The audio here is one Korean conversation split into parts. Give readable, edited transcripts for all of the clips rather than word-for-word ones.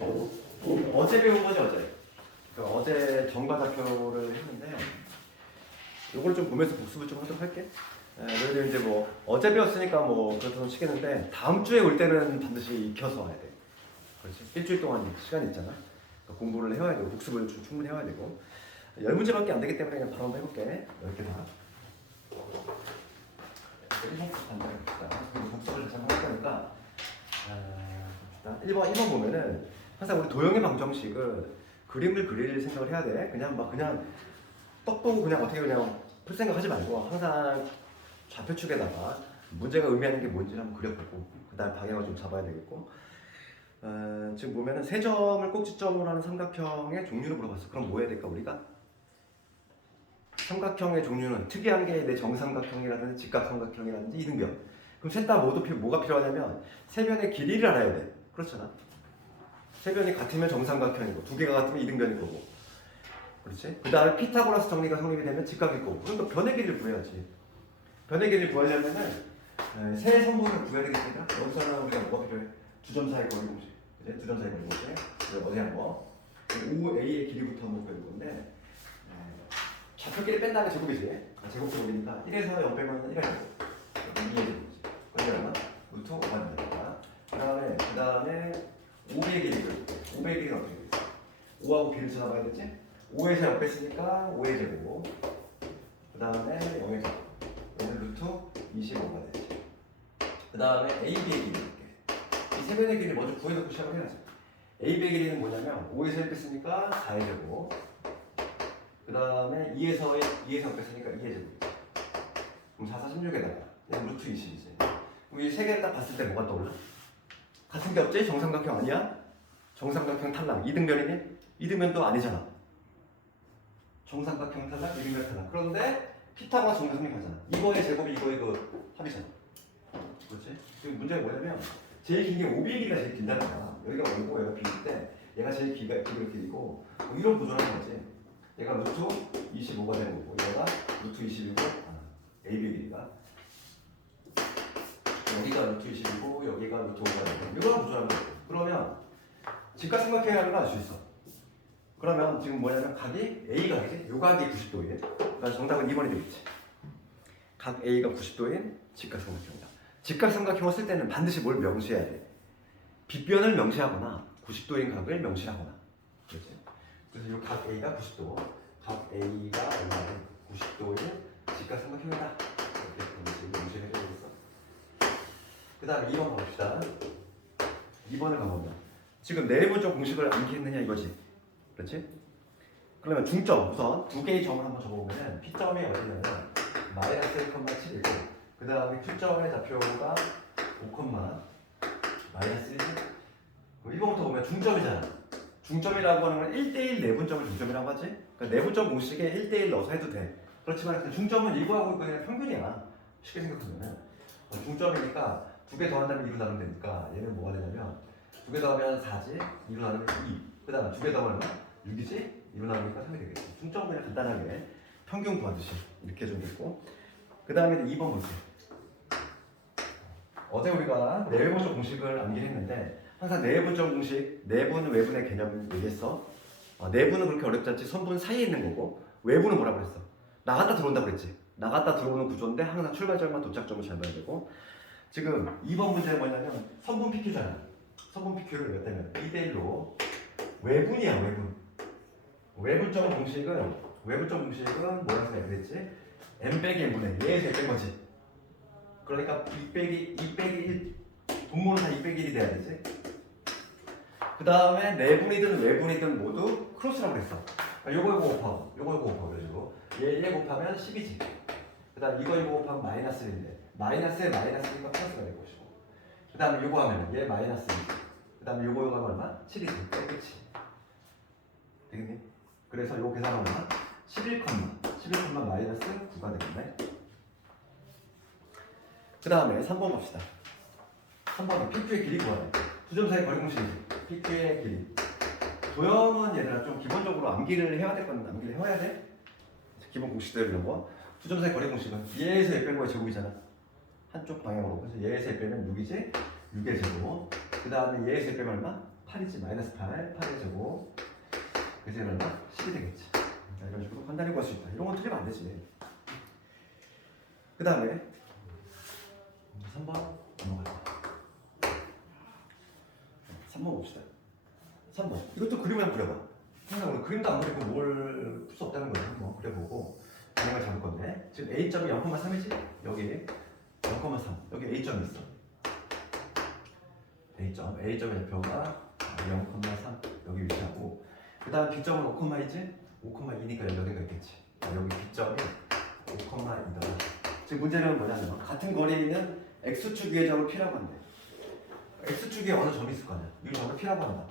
어제 배운 거지 어제. 어제 정과좌표를 했는데 이걸 좀 보면서 복습을 좀 하도록 할게. 그래도 이제 뭐 어제 배웠으니까 뭐 그렇다고 치겠는데 다음 주에 올 때는 반드시 익혀서 와야 돼. 그렇지? 일주일 동안 시간이 있잖아. 그러니까 공부를 해와야 되고 복습을 좀 충분히 해와야 되고 10문제밖에 안 되기 때문에 그냥 바로 한번 해볼게. 10개 다. 1번부터 한번 해봅시다. 그리고 복습을 잘 할 거니까 1번 보면은 항상 우리 도형의 방정식을 그림을 그릴 생각을 해야 돼. 그냥 떡 보고 그냥 어떻게 그냥 풀 생각하지 말고 항상 좌표축에다가 문제가 의미하는 게 뭔지 한번 그려보고 그다음 방향을 좀 잡아야 되겠고. 지금 보면은 세 점을 꼭지점으로 하는 삼각형의 종류를 물어봤어. 그럼 뭐 해야 될까 우리가? 삼각형의 종류는 특이한 게 내 정삼각형이라든지 직각삼각형이라든지 이등변. 그럼 셋 다 모두 뭐가 필요하냐면 세 변의 길이를 알아야 돼. 그렇잖아. 세 변이 같으면 정삼각형이고 두 개가 같으면 이등변일 거고. 그렇지? 그 다음에 피타고라스 정리가 성립이 되면 직각일 거고. 그러니까 변의 길이를 구해야지. 변의 길이를 구하려면은 세 선분을 구해야 되겠습니다. 여기서는 우리가 뭐가 필요해? 두 점 사이 거리 공식. 그치? 두 점 사이 거리 공식. 어디 한 거? 5a의 길이부터 한번 구해볼 건데 좌표끼리 뺀 다음에 제곱이지. 제곱 제곱이니까 1에서 0 빼면 1이 되고 2의 제곱이지. 그게 얼마? 루트 5가 됩니다. 그 다음에 5의 길이를 5의 길이가 어떻게 되겠어? 5하고 b를 찾아봐야겠지? 5에서 0 뺐으니까 5의 제곱. 그 다음에 0의 제곱. 얘는 루트 25가 되지. 그 다음에 AB의 길이 이렇게. 이 세 변의 길이를 먼저 구해놓고 시작을 해야지. AB의 길이는 뭐냐면 5에서 1 뺐으니까 4의 제곱. 그 다음에 2에서 0 뺐으니까 2의 제곱. 그럼 4, 4, 16에다가 얘는 루트 20이지. 그럼 이 세 개를 딱 봤을 때 뭐가 떠올라? 같은 게 없지? 정삼각형 아니야? 정삼각형 탈락. 이등변이니? 이등변도 아니잖아. 정삼각형 탈락, 이등변 탈락. 그런데 피타고라스 정리 성립하잖아. 이거의 제곱이 이거의 그 합이잖아. 그렇지? 지금 문제가 뭐냐면 제일 긴 게 5b의 길이가 제일 긴다는 거야. 여기가 5고 여기가 b일 때 얘가 제일 길이가 길이고 뭐 이런 구조라는 거지. 얘가 루트 25가 되는 거고 얘가 루트 20이고 AB의 길이가 여기가 루트 20이고 여기가 루트 5가 되고 이런 구조라는 거지. 그러면 직각삼각형이라는 걸 알 수 있어. 그러면 지금 뭐냐면 각이 A각이지? 요 각이 90도인. 그러니까 정답은 2번이 되겠지. 각 A가 90도인 직각삼각형이다. 직각삼각형을 쓸 때는 반드시 뭘 명시해야 돼? 빗변을 명시하거나 90도인 각을 명시하거나. 그렇지? 그래서 요 각 A가 90도, 각 A가 얼마나 90도인 직각삼각형이다. 이렇게 명시를 해줘야겠어. 그 다음에 2번 가봅시다. 2번을 가보면 지금 내부적 공식을 암기했느냐 이거지. 그렇지? 그러면 중점 우선 두 개의 점을 한번 적어보면 P점이 어디냐면 마이너스 1,7이고 그 다음에 Q점의 좌표가 5, 마이너스 1. 이거부터 보면 중점이잖아. 중점이라고 하는 건 1대1 내분점을 중점이라고 하지? 그러니까 내분점 공식에 1대1 넣어서 해도 돼. 그렇지만 그 중점은 1하고 그냥 평균이야. 쉽게 생각하면 중점이니까 두 개 더한다면 2로 나누면 되니까 얘는 뭐가 되냐면 두 개 더하면 4지 2로 나누면 2. 그 다음 두 개 더하면 6이지 2로 나누니까 3이 되겠지. 중점은 그냥 간단하게 평균 구하듯이 이렇게 해주면 되고 그 다음에 2번 볼게요. 어제 우리가 내분점 공식을 암기했는데 항상 내분점 공식, 내분, 외분의 개념 얘기했어. 내분은 그렇게 어렵지 않지. 선분 사이에 있는 거고 외분은 뭐라고 그랬어? 나갔다 들어온다고 그랬지. 나갔다 들어오는 구조인데 항상 출발점과 도착점을 잘 봐야 되고 지금 2번 문제는 뭐냐면 선분 PQ잖아. 선분 PQ를 몇 대면 2대1로 외분이야 외분. 외분점 공식은 뭐라고 생각했지? m 빼기 n분의 얘에서 뺀 거지. 그러니까 2 빼기 1 분모는 다 2 빼기 1이 돼야 되지. 그 다음에 내분이든 외분이든 모두 크로스라고 그랬어. 그러니까 요거 곱하고 그래가지고 얘 곱하면 10이지. 그 다음 이거 곱하면 마이너스 1인데 마이너스에 마이너스니까 플러스가 될 것이고 그 다음에 요거 하면 얘 마이너스 1이지. 그 다음에 요거 하면 얼마? 7이지. 끝이 되겠니? 그래서 요 계산하면 얼마? 11, 마이너스 9가 되겠네. 그 다음에 3번 봅시다. 3번은 PQ의 길이 구하래. 두 점 사이 거리 공식이지. PQ의 길이. 도형은 얘들아 좀 기본적으로 암기를 해야 될 건 암기를 해야 돼. 기본 공식들 이런 거. 두 점 사이 거리 공식은 얘에서 얘 빼는 거의 제곱이잖아. 한쪽 방향으로. 그래서 얘에서 얘 빼면 6이지. 6의 제곱. 그 다음에 얘에서 얘 빼면 얼마? 8이지. 마이너스 8, 8의 제곱. 그래서 얼마? 10이 되겠지. 자, 이런 식으로 간단히 구할 수 있다. 이런 건 틀리면 안 되지. 그 다음에 3번 넘어갈게요. 3번 봅시다. 3번. 이것도 그림을 한번 그려봐. 항상 우리 그림도 안 그리고 뭘 풀 수 없다는 거예요. 한번 그려보고 진행을 잡을 건데 지금 A점이 0,3이지? 여기 0,3. 여기 A점이 있어. A점의 좌표가 0,3 여기 위치하고 그 다음 B점은 5,2지? 5,2니까 여기 어딘가 있겠지. 여기 B점이 5,2다. 지금 문제는 뭐냐면 같은 거리에 있는 X축 위의 점을 P라고 한대. X축 위에 어느 점이 있을 거 아니야. 이 점을 P라고 한다.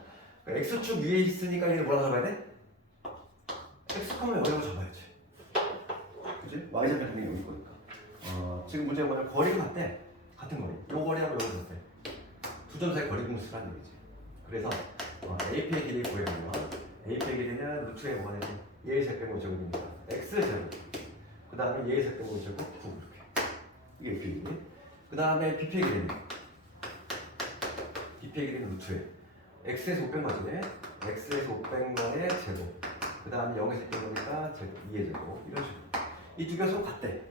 그러니까 X축 위에 있으니까 얘를 뭐라고 잡아야 돼? X, 여기라고 잡아야지. 그치? Y좌표 당연히 여기 거니까. 지금 문제가 뭐냐면 거리가 같대. 같은 거리. 요 거리하고 요 거리 같대. 두 점 사이 거리 공수라는 얘기지. 그래서 AP의 길이 구해보면 AP의 길이는 루트에 뭐가 되지? 얘의 제곱은 제곱이니까 X 제곱. 그 다음에 얘의 제곱은 제곱 9 이렇게. 이게 AP의 길이. 그 다음에 BP의 길이는 BP의 길이는 루트에 X에서 5 뺀 거지. X에서 5 뺀 거의 제곱. 그 다음에 0에서 뺀 거니까 제곱 2의 제곱. 이런 식으로. 이 두 개가 서로 같대.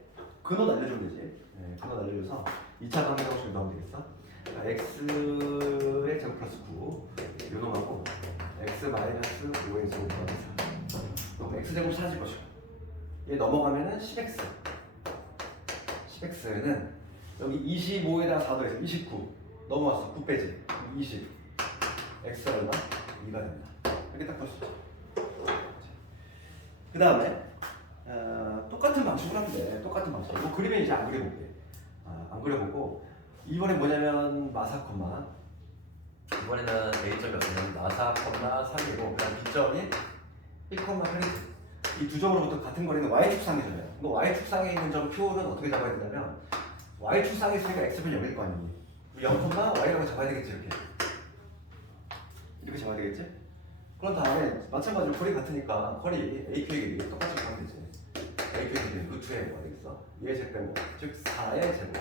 근원 알려주면 되지. 네, 근원 알려줘서 2차 방정 방식으로 나오면 되겠어. x의 제곱 플러스 9 요놈하고 x 마이너스 5의 제곱 플러스 4 그럼 x제곱 사라질 것이고 얘 넘어가면은 10x 10x는 여기 25에다가 4 더해서 29 넘어왔어. 9 빼지 20 x 얼마? 2가 된다. 이렇게 딱 볼 수 있죠. 그 다음에 똑같은 방식으로 하면 돼. 똑같은 방식. 뭐 그림에 이제 안 그려볼게. 안 그려보고 이번에 뭐냐면 마사 콤마 이번에는 A점이 없으면 마사 콤마 3이고 그다음 B점이 1,8이지. 이 두 점으로부터 같은 거리는 Y축상이잖아요. 그럼 Y축상에 있는 점 표는 어떻게 잡아야 된다면 Y축상에 있으니까 X는 0일 거 아니니 0, Y라고 잡아야 되겠지. 이렇게 잡아야 되겠지. 그런 다음에 마찬가지로 거리 같으니까 거리 AP의 길이 똑같이 구하면 되지. AP의 길이는 루트에 뭐가 되겠어? 얘의 제곱 뺀 거, 즉 4의 제곱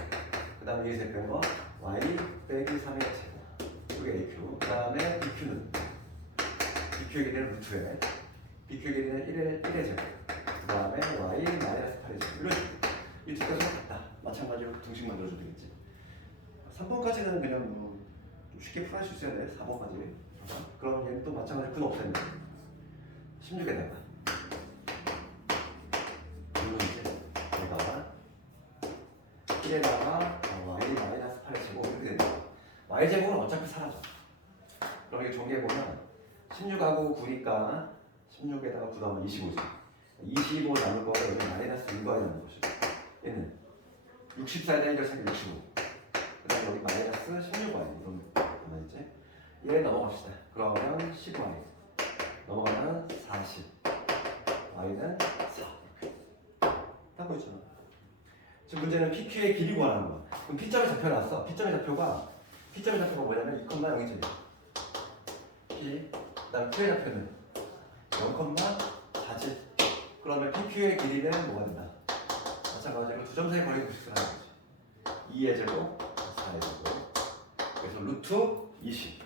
그 다음에 얘의 제곱 뺀 거 y 빼기 3의 제곱 이게 AQ. 그 다음에 BQ는 BQ의 길이는 루트에 BQ의 길이는 1의 제곱 그 다음에 y 마이너스 8의 제곱 이런 식으로 이 두 가지가 같다. 마찬가지로 등식 만들어줘도 되겠지. 3번까지는 그냥 좀 쉽게 풀어낼 수 있어야 돼. 4번까지 그럼 얘는 또 마찬가지로 근원 없애는 거야. 16에다가 이건 이제 여기다가 1에다가 y 마이너스 8의 제곱 이렇게 된다. y 제곱은 어차피 사라져. 그럼 이게 정리해보면 16하고 9니까 16에다가 9 더하면 25지. 25 나눌 거가 여기 마이너스 1과 나누는 것이고 얘는 64에 대한 결승이 65. 그 다음에 여기 마이너스 16y 이런 거 있지. 얘 넘어갑시다. 그러면 10y 넘어가면 40 y는 4 딱 보이잖아. 지금 문제는 PQ의 길이 구하는 거야. 그럼 P점이 잡혀놨어. P점의 좌표가 뭐냐면 2,0이지. P 그 다음 Q의 좌표는 0,4지. 그러면 PQ의 길이는 뭐가 된다? 마찬가지로 두 점 사이 거리 구식을 하는 거지. 2의 제곱 4의 제곱 그래서 루트 20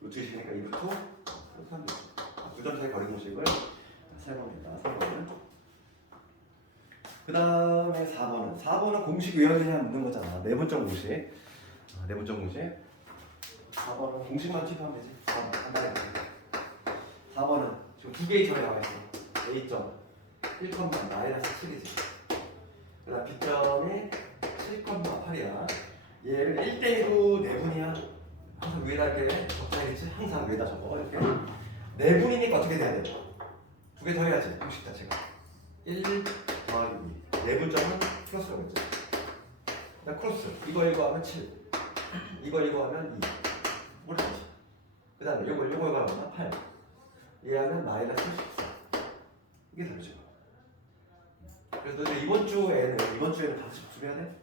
루트 20이니까 2 루트 하면 되지. 두 점 사이 거리 공식을 사용합니다. 3번은. 그 다음에 4번은 공식 외워지냐 묻는 거잖아. 내분점 공식. 내분점 공식. 4번은 공식만 취급하면 되지. 간단해. 4번은 지금 두 개의 점이 나와 있어. A점 1, 마이너스 7이지. 그 다음 B점이 7,8이야. 얘를 1대1로 내분이야. 항상 위에다 이렇게 적자야겠지? 항상 위에다 적어. 이렇게. 내분이니까 어떻게 돼야 돼? 두 개 더 해야지. 공식 자체가. 1 더하기 2. 내분점은 플러스라고 했죠. 그다음 크로스. 이거 하면 7. 이거 하면 2. 뭘 다시. 그 다음에 이거 하면 8. 얘 하면 마이너스 14. 이게 다르죠. 그래서 너 이번 주에는 반드시 복습해야 돼.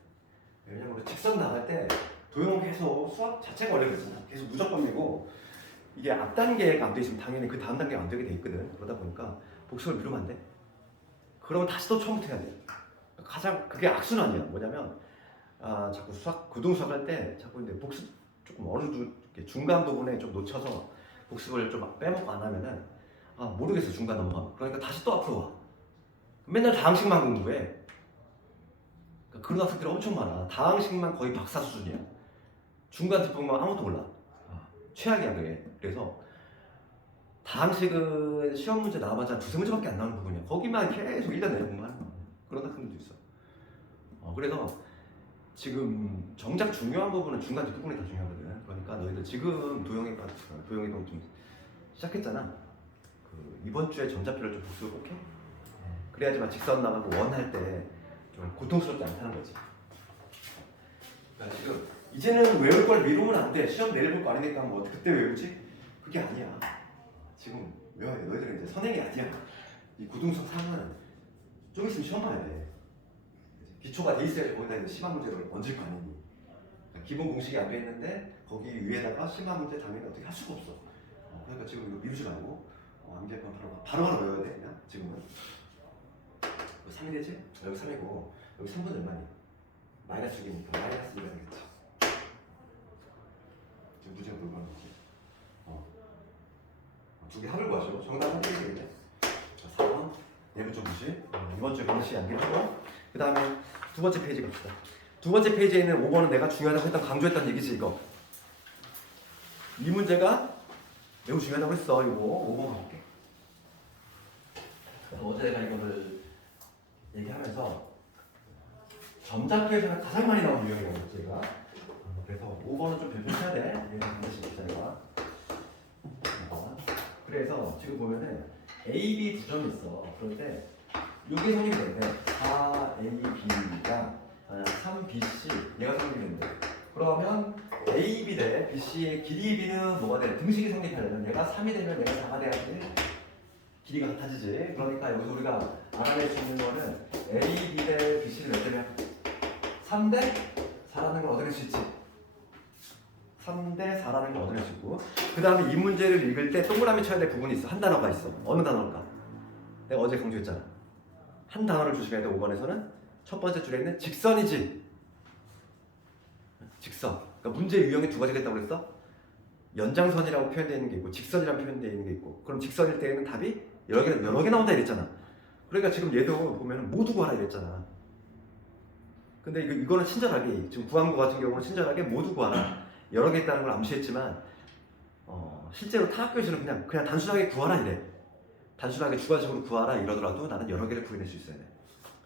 왜냐면 우리 직선 나갈 때 도형 계속 수학 자체가 어려워졌잖아. 계속 무조건이고 이게 앞 단계가 안 돼 있으면 당연히 그 다음 단계가 안 되게 돼 있거든. 그러다 보니까 복습을 미루면 안 돼. 그러면 다시 또 처음부터 해야 돼. 가장 그게 악순환이야. 뭐냐면 자꾸 고등 수학 할 때 자꾸 이제 복습 조금 어느 중간 부분에 좀 놓쳐서 복습을 좀 빼먹고 안 하면은 모르겠어 중간 넘어가면. 그러니까 다시 또 앞으로 와. 맨날 다항식만 공부해. 그러니까 그런 학생들이 엄청 많아. 다항식만 거의 박사 수준이야. 중간 뒷부분만 아무것도 몰라. 최악이야 그게. 그래서 다항식은 시험 문제 나와봤자 두세 문제밖에 안 나오는 부분이야. 거기만 계속 1년 내내 공부하는 거야. 그런 학생들도 있어. 그래서 지금 정작 중요한 부분은 중간 뒷부분이 더 중요하거든. 그러니까 너희들 지금 도형이도 좀 시작했잖아. 이번 주에 전자표를 좀 복습을 꼭 해. 그래야지만 직선 나가고 원 할 때 좀 고통스럽지 않다는 거지. 그러니까 지금 이제는 외울 걸 미루면 안 돼. 시험 내일 볼 거 아니니까 뭐 그때 외우지? 그게 아니야. 지금 외워야 돼. 너희들은 이제 선행이 아니야. 이 구등석 3은 좀 있으면 시험 봐야 돼. 기초가 돼 있어야지 거기다 이제 심한 문제를 얹을 거 아니니. 그러니까 기본 공식이 안 돼 있는데 거기 위에다가 심한 문제 당연히 어떻게 할 수가 없어. 그러니까 지금 이거 미루지 말고 암기할 건 바로 외워야 돼. 그냥 지금은 3이 되지? 여기 3이고 여기 3분의 얼마니? 마이너스 6이니까 마이너스 2가 되겠지. 지금 문제가 뭘로 하는 거지? 두 개 합을 구하죠. 정답은 1이 되겠네. 4번 내부적 무시. 이번 주에 공식 암기하고 그 다음에 두 번째 페이지 갑시다. 두 번째 페이지에 있는 5번은 내가 중요하다고 했던 강조했던 얘기지 이거. 이 문제가 매우 중요하다고 했어. 이거 5번 가볼게. 어제 내가 이거를 얘기하면서 점자표에서는 가장 많이 나오는 유형이라고 제가. 그래서 5번은 좀 변경해야 돼. 이거 반드시 있어야. 그래서 지금 보면은 A, B 두 점이 있어. 그럴 때 이게 성립이 되는데 4AB가 3BC 얘가 성립이 되는데 그러면 AB 대 BC의 길이 B는 뭐가 돼? 등식이 성립하려면 얘가 3이 되면 얘가 4가 돼야지 길이가 같아지지. 그러니까 여기서 우리가 알아낼 수 있는 거는 AB 대 BC는 몇 대면 3대 4라는 걸 얻어낼 수 있지. 3대 4라는 걸 얻어낼 수 있고 그 다음에 이 문제를 읽을 때 동그라미 쳐야 될 부분이 있어. 한 단어가 있어. 어느 단어일까? 내가 어제 강조했잖아. 한 단어를 조심해야 돼. 5번에서는 첫 번째 줄에 있는 직선이지. 직선. 그러니까 문제 유형이 두 가지가 있다고 그랬어? 연장선이라고 표현되어 있는 게 있고 직선이라고 표현되어 있는 게 있고 그럼 직선일 때에는 답이 여러 개 나온다 이랬잖아. 그러니까 지금 얘도 보면 모두 구하라 이랬잖아. 근데 이거는 친절하게 지금 구한 거 같은 경우는 친절하게 모두 구하라. 여러 개 있다는 걸 암시했지만 실제로 타학교에서는 그냥 단순하게 구하라 이래. 단순하게 주관식으로 구하라 이러더라도 나는 여러 개를 구해낼 수 있어야 돼.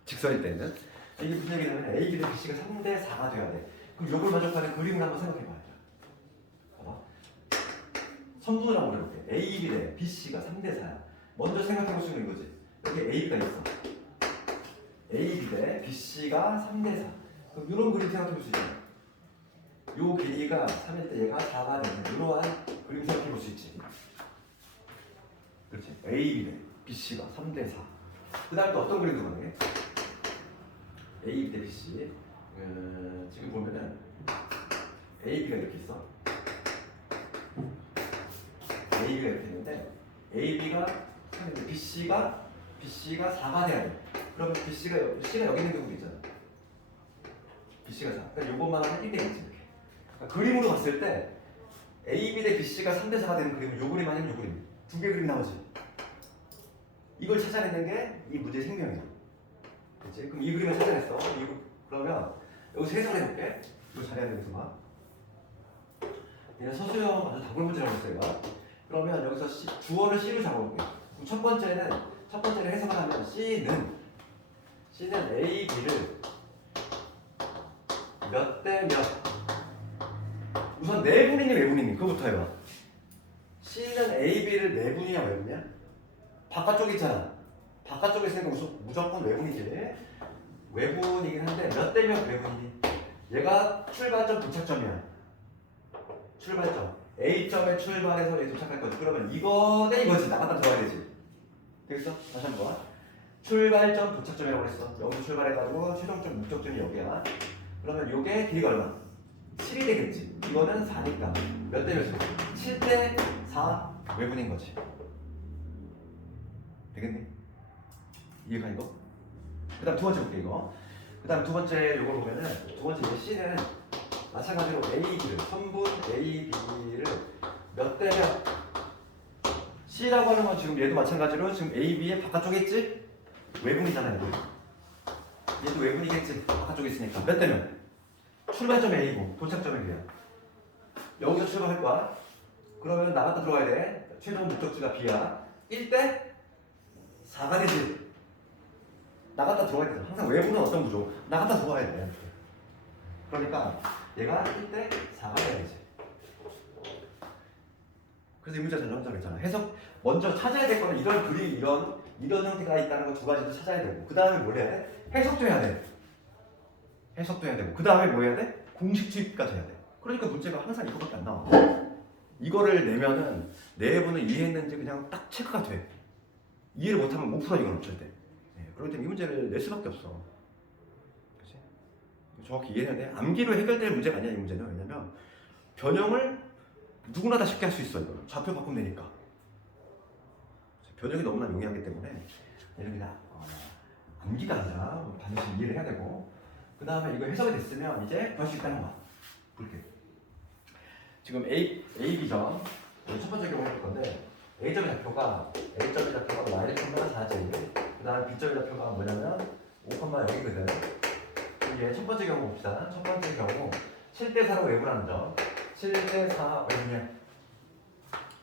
직선일 때는 이게 무슨 얘기냐면 A, B 대 B, C가 3대 4가 돼야 돼. 그럼 이걸 만족하는 그림을 한번 생각해 봐야 돼. 봐봐. 선분을 한번 해볼게. A, B 대 B, C가 3대 4야. 먼저 생각해 볼 수 있는 거지. 여기 A, B가 있어. A, B 대 B, C가 3대 4. 그럼 이런 그림 생각해 볼 수 있잖아. 요 길이가 3일 때 얘가 4가 되는 이러한 그림 생각해 볼 수 있지. 그렇지. A, B 대 B, C가 3대 4. 그 다음에 또 어떤 그림도 가능해? A, B 대 B, C. 지금 보면은 A, B가 이렇게 있어. A, B가 이렇게 있는데 A, B가 3인데 B, C가 4가 돼야 돼. 그러면 B, C가 여기 있는 경우도 있잖아. B, C가 4. 그러니까 요것만 하면 1대 1이지 이렇게. 그러니까 그림으로 봤을 때 A, B 대 B, C가 3대 4가 되는 그림은 요 그림 아니면 요 그림. 두 개 그림 나오지. 이걸 찾아내는 게 이 문제의 생명이야. 그렇지? 그럼 이 그림을 찾아냈어. 그러면 여기 해석을 해볼게. 이거 잘해야 되겠어, 막. 얘는 서술형 아주 단골 문제라고 했어요. 그러면 여기서 주어를 C로 잡아볼게. 그럼 첫 번째는 해석을 하면 C는 A, B를 몇 대 몇. 우선 내분이니 외분이니 그거부터 해봐. C는 A, B를 내분이냐 외분이냐? 바깥쪽에 있잖아. 바깥쪽에 있으니까 무조건 외분이지. 외분이긴 한데 몇 대 몇 외분이니? 얘가 출발점 도착점이야. 출발점 A점에 출발해서 여기 도착할 거지. 그러면 이거 대 이거지. 나갔다 들어가야 되지. 되겠어? 다시 한번. 출발점 도착점이라고 그랬어. 여기서 출발해가지고 최종점 목적점이 여기야. 그러면 요게 길이가 얼마? 7이 되겠지. 이거는 4니까 몇 대 몇이야? 7대 4 외분인 거지. 되겠니? 이해가 이거? 그 다음 두 번째 볼게 이거. 그 다음 두 번째 요걸 보면은 두 번째 C는 마찬가지로 A, B를 선분 A, B를 몇 대 몇 C라고 하는 건 지금 얘도 마찬가지로 지금 A, B의 바깥쪽에 있지? 외분이잖아 얘도. 얘도 외분이겠지? 바깥쪽에 있으니까. 몇 대면? 출발점이 A고 도착점이 B야. 여기서 출발할 거야. 그러면 나갔다 들어와야 돼. 최종 목적지가 B야. 1대 4가 되지. 나갔다 들어와야 돼. 항상 외부는 어떤 구조? 나갔다 들어와야 돼. 그러니까 얘가 1대 4가 돼야 되지. 그래서 이 문제 잘 나온다고 했잖아. 해석 먼저 찾아야 될 거는 이런 글이 이런 형태가 있다는 거 두 가지도 찾아야 되고 그 다음에 뭘 해야 돼? 해석도 해야 돼. 해석도 해야 되고 그 다음에 뭐 해야 돼? 공식 투입까지 해야 돼. 그러니까 문제가 항상 이거밖에 안 나와. 이거를 내면은 내부는 이해했는지 그냥 딱 체크가 돼. 이해를 못하면 못 풀어 이건 어쩔 때. 그렇기 때문에 이 문제를 낼 수밖에 없어. 그치? 정확히 이해해야 돼. 암기로 해결될 문제가 아니야 이 문제는. 왜냐면 변형을 누구나 다 쉽게 할 수 있어 이거. 좌표 바꾸면 되니까. 변형이 너무나 용이하기 때문에 얘는 그냥 암기가 아니라 반드시 이해를 해야 되고 그 다음에 이거 해석이 됐으면 이제 구할 수 있다는 거야. 볼게. 지금 A, B점 첫 번째 경우 해볼 건데 A점의 좌표가 A점의 좌표가 y-4가 4제곱 그 다음 B점의 좌표가 뭐냐면 5,0이거든. 얘 첫 번째 경우 봅시다. 첫 번째 경우 7대4로 외분하는 점 7대4 외분이야.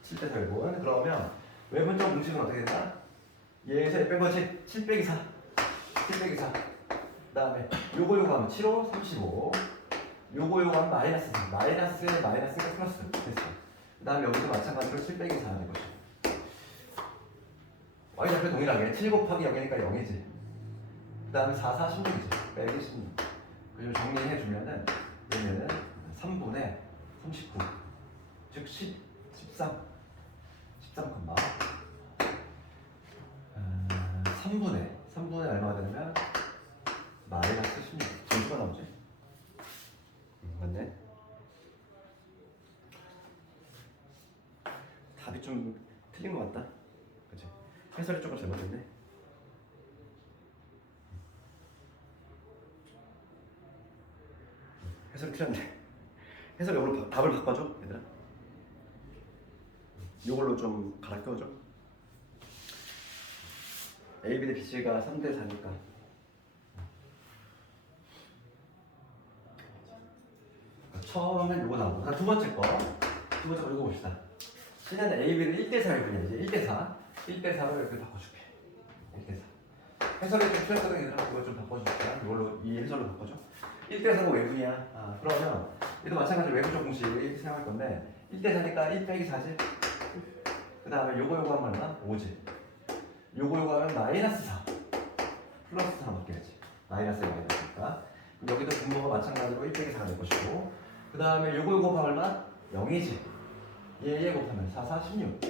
7대4 외분. 그러면 외분점 공식은 어떻게 된다? 얘에서 뺀 거지? 7 빼기 4 7 빼기 4 그 다음에 요거 하면 7호 35 요거 하면 마이너스 마이너스가 플러스 됐어. 그 다음에 여기서 마찬가지로 7 빼기 4가 될 것이고 y좌표 동일하게 7 곱하기 0이니까 0이지. 그 다음에 4, 4, 16이지. 빼기 16. 그리고 정리해주면은 얘는 3분의 39 즉 13 3분의 얼마가 되냐면 마이너스 16 점수가 나오지. 맞네. 답이 좀 틀린 것 같다. 그치? 해설이 조금 잘못됐네. 해설이 틀렸네. 해설 이걸로 답을 바꿔줘 얘들아. 이걸로 좀 갈아 껴줘. A, B 대 B, C가 3대 4니까 처음엔 요거 나오고 두 번째 거 읽어봅시다. C는 A, B를 1대 4로 분이야지. 1대 4 1대 4로 이렇게 바꿔줄게. 1대 4 해설이 좀 틀렸거든 얘들아. 이거 좀 바꿔줄게. 이걸로 이 해설로 바꿔줘. 1대 4가 외분이야. 그러면 얘도 마찬가지로 외분적 공식 사용할 건데 1대 4니까 1 빼기 4지. 그 다음에 요거 하면 얼마? 5지. 요거 하면 마이너스 4 플러스 4 바뀌어야지. 마이너스에 마이너스니까 여기도 분모가 마찬가지로 1 빼기 4가 될 것이고 그 다음에 요거 하면 얼마? 0이지. 얘 곱하면 4, 4, 16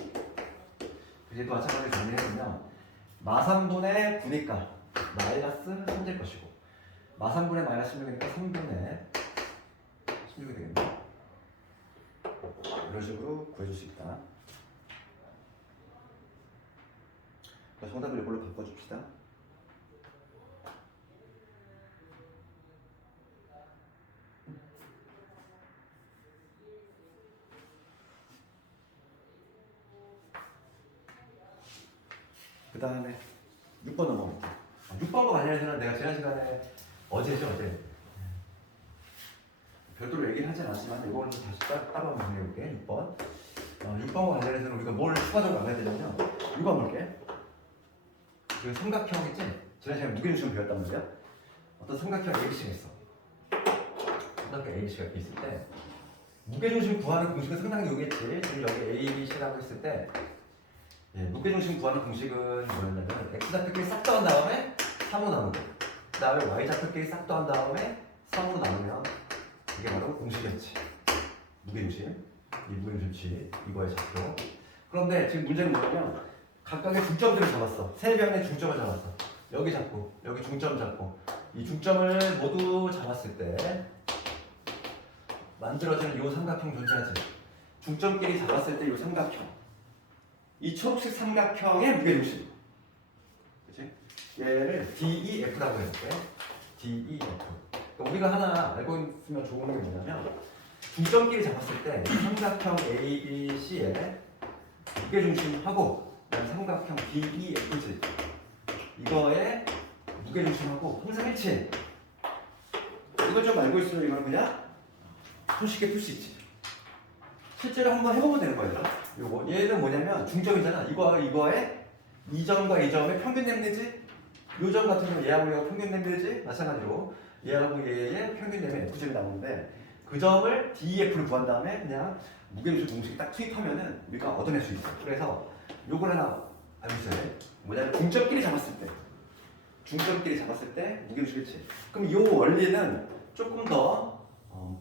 얘도 마찬가지로 정리해보면 마3분의 9니까 마이너스 3될 것이고 마3분의 마이너스 16이니까 3분의 16이 되겠네. 이런 식으로 구해줄 수 있다. 정답을 이걸로 바꿔줍시다. 그 다음에 6번 넘어갈게요. 6번과 관련해서는 내가 지난 시간에 어제 별도로 얘기는 하진 않았지만 이거는 다시 따로 한번 정리해볼게. 6번 6번과 관련해서는 우리가 뭘 추가적으로 알아야 되냐면 이거 한번 볼게. 그 삼각형 있지? 지난 시간에 무게중심을 배웠단 말이야. 어떤 삼각형 ABC가 있어. 삼각형 ABC가 있을 때 무게중심 구하는 공식은 상당히 용이했지. 지금 여기 ABC라고 했을 때 무게중심 구하는 공식은 뭐였냐면 X좌표끼리 싹 더한 다음에 3으로 나누고 그 다음에 Y좌표끼리 싹 더한 다음에 3으로 나누면 이게 바로 공식이었지. 무게중심 이 무게중심치 이거의 좌표. 그런데 지금 문제는 뭐냐면 각각의 중점들을 잡았어. 세 변의 중점을 잡았어. 여기 잡고 여기 중점 잡고 이 중점을 모두 잡았을 때 만들어지는 이 삼각형 존재하지. 중점끼리 잡았을 때 이 삼각형 이 초록색 삼각형의 무게중심 그치? 얘를 DEF라고 해볼게. DEF 그러니까 우리가 하나 알고 있으면 좋은 게 뭐냐면 중점끼리 잡았을 때 이 삼각형 ABC의 무게중심하고 그다음 삼각형 BEFG 이거의 무게중심하고 항상 일치해. 이걸 좀 알고 있으면 이건 그냥 손쉽게 풀 수 있지. 실제로 한번 해보면 되는 거예요. 요거 얘는 뭐냐면 중점이잖아. 이거의 이 점과 이 점의 평균 내면 되지. 요 점 같은 경우 얘하고 얘가 평균 내면 되지. 마찬가지로 얘하고 얘의 평균 내면 F점이 나오는데 그 점을 DEF를 구한 다음에 그냥 무게중심 공식 딱 투입하면은 우리가 얻어낼 수 있어. 그래서 요걸 하나 알고 있어야 돼. 뭐냐면 중점끼리 잡았을 때 무게중심 일치. 그럼 요 원리는 조금 더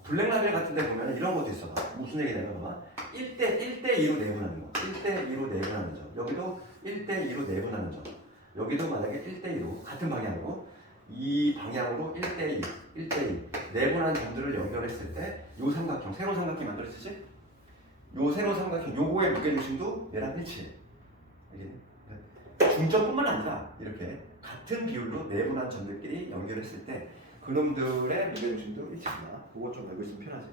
블랙라벨 같은 데 보면 이런 것도 있어. 무슨 얘기냐면 봐봐. 1대2로 내분하는 거. 1대2로 내분하는 점. 여기도 1대2로 내분하는 점. 여기도 만약에 1대2로 같은 방향으로 이 방향으로 1대2 내분한 점들을 연결했을 때 요 삼각형, 세로 삼각형이 만들어지지? 요 세로 삼각형, 요거의 무게중심도 얘랑 일치해. 중점뿐만 아니라 이렇게 같은 비율로 내분한 점들끼리 연결했을 때 그놈들의 무게중심도 일치한다. 그거 좀 알고 있으면 편하지.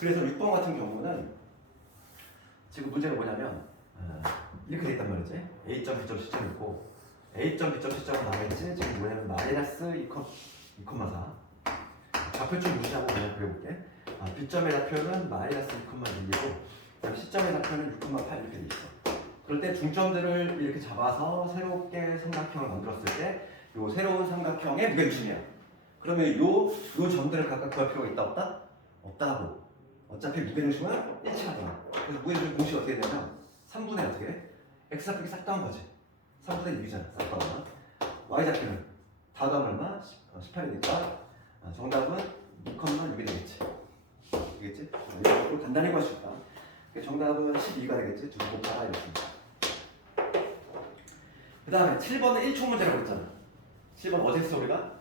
그래서 6번 같은 경우는 지금 문제가 뭐냐면 이렇게 돼 있단 말이지. A점, B점, C점 있고 A점, B점, C점은 나와있지. 지금 뭐냐면 마이너스 2,4 좌표 좀 무시하고 그냥 그려볼게. B점의 좌표는 마이너스 2,1이고 C점의 좌표는 6,8 이렇게 돼 있어. 그럴 때 중점들을 이렇게 잡아서 새롭게 삼각형을 만들었을 때 요 새로운 삼각형의 무게중심이야. 그러면 요 점들을 각각 구할 필요가 있다 없다? 없다고. 어차피 무게중심은 일치하잖아. 그래서 무게중심 공식이 어떻게 되냐면 3분의 어떻게 해? X좌표가 싹 더한 거지. 3분의 6이잖아. 싹 더하면 Y좌표는 다 더하면 얼마? 18이니까 정답은 2,6이 되겠지. 되겠지? 이걸 간단히 구할 수 있다. 정답은 12가 되겠지. 2 곱하라 이렇습니다. 그 다음에 7번은 1초 문제라고 했잖아. 7번 어제 했어 우리가?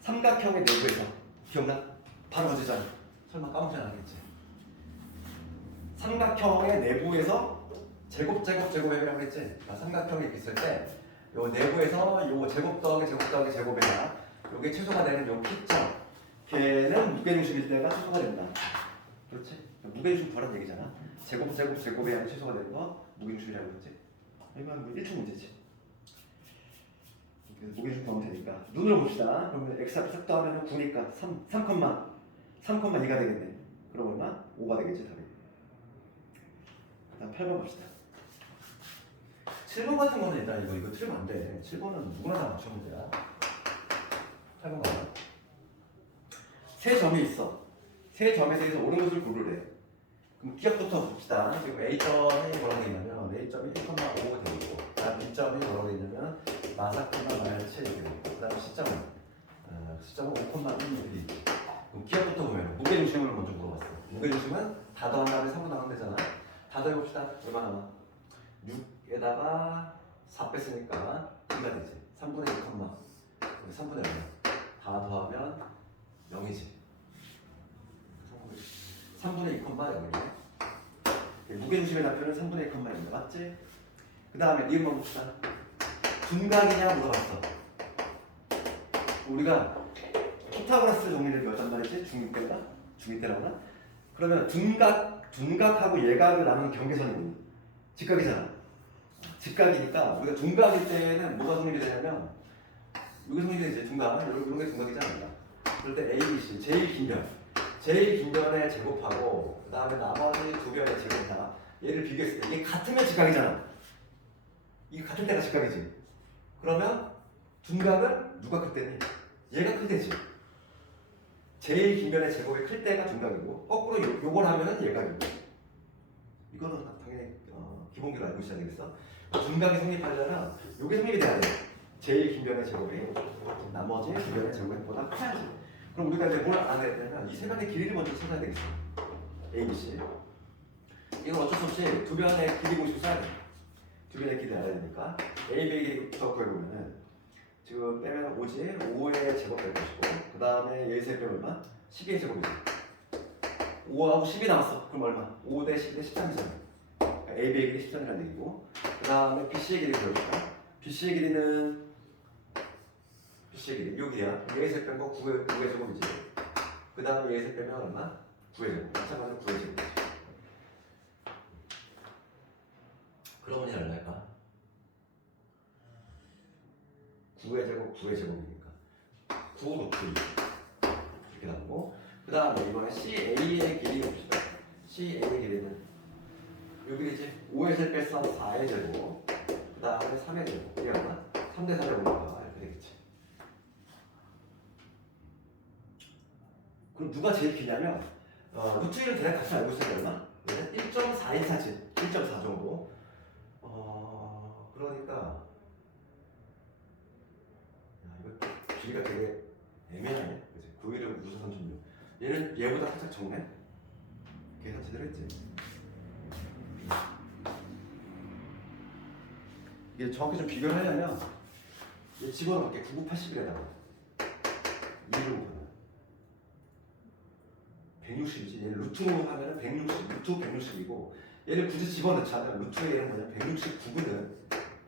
삼각형의 내부에서 기억나? 바로 어제잖아. 설마 까먹지 않았겠지? 삼각형의 내부에서 제곱이라고 했지? 삼각형이 이렇게 있을 때 요 내부에서 요 제곱 더하기 제곱에다 요게 최소가 되는 요 P점 걔는 무게중심일 때가 최소가 된다. 그렇지? 무게중심 구하라는 얘기잖아. 제곱에 하면 최소가 되는 거 무게중심이라고 했지? 이건 뭐 1초 문제지. 무게중심 구하면 되니까 눈으로 봅시다. 그러면 X앞에 싹 더하면 9니까 3,2가 되겠네. 그럼 얼마? 5가 되겠지 답이. 다음 8번 봅시다. 7번 같은 거는 일단 이거 틀리면 안 돼. 7번은 누구나 다 맞춰 문제야. 8번 가자. 세 점이 있어. 세 점에 대해서 옳은 것을 고르래. 그럼 기억부터 봅시다. 지금 A점이 뭐라고 되어 있냐면 A점이 1,5가 되고 있고 B점이 뭐라고 되어 있냐면 마사크만 마이너스 7이 되고 있고 그 다음에 C점은 5,1이 있지. 그럼 기억부터 보면 무게중심을 먼저 물어봤어. 무게중심은 다 더한 다음에 3분 나가면 되잖아. 다 더해봅시다. 얼마 나와? 6에다가 4 뺐으니까 2가 되지. 3분의 1, 3분의 1. 다 더하면 0이지. 3분의 2, 0이네. 무게중심의 좌표는 3분의 1, 0인데 맞지? 그 다음에 니은만 봅시다. 둔각이냐 물어봤어. 우리가 피타고라스 정리를 배웠단 말이지? 중2 때라나? 그러면 둔각하고 예각을 나눈 경계선이 직각이잖아. 직각이니까 우리가 둔각일 때는 뭐가 성립이 되냐면 여기 성립이 되지. 둔각 이런 게 둔각이지 않나. 그럴 때 A, B, C 제일 긴 변의 제곱하고 그 다음에 나머지 두 변의 제곱다 얘를 비교했을 때 이게 같으면 직각이잖아. 이게 같은 때가 직각이지. 그러면 둔각은 누가 클 때니? 얘가 클 때지. 제일 긴 변의 제곱이 클 때가 둔각이고 거꾸로 요걸 하면은 예각이고. 이거는 당연히 기본기로 알고 있어야 되겠어. 둔각이 성립하려면 요게 성립이 돼야 돼. 제일 긴 변의 제곱이 나머지 두 변의 제곱보다 커야지. 그럼 우리가 이제 뭘 알아야 되냐면 이 세 변의 길이를 먼저 찾아야 되겠어. A, B, C. 이건 어쩔 수 없이 두 변의 길이 공식을 써야 돼. 두 변의 길이를 알아야 되니까 A, B 길이부터 구해보면은 지금 빼면 5지 5의 제곱 될 것이고 그 다음에 얘 세 빼면 얼마? 12의 제곱이지. 5하고 10이 나왔어. 그럼 얼마? 5 대 10 대 13이잖아. 그러니까 A, B의 길이 13이라는 얘기고 그 다음에 BC의 길이 구해볼까? BC의 길이는 요 길이야. 얘에서 뺀 거 9의 제곱이지. 그 다음에 얘에서 빼면 얼마? 9의 제곱. 마찬가지로 9의 제곱. 그러면 얼마일까? 9의 제곱, 9의 제곱이니까 9 루트 2 이렇게 나오고, 그 다음에 이번에 CA의 길이 봅시다. CA의 길이는 요 길이지. 5의 제곱 뺐어 4의 제곱, 그 다음에 3의 제곱. 이게 얼마? 3대 4의 제곱이니까 이렇게 되겠지. 그럼 누가 제일 기냐면 루트 1은 대략 값을 알고 있어야 되나? 1.414지. 1.4 정도. 그러니까 이거 길이가 되게 애매하네. 그치? 9일은 무슨 36. 얘는 얘보다 살짝 적네. 계산 제대로 했지. 이게 정확히 좀 비교를 하려면 얘 집어넣을게. 9980에다가 2를 곱하면 160이지. 얘를 루트로 하면 160, 루트 160이고, 얘를 굳이 집어넣자면 루트의 얘는 뭐냐 169거든.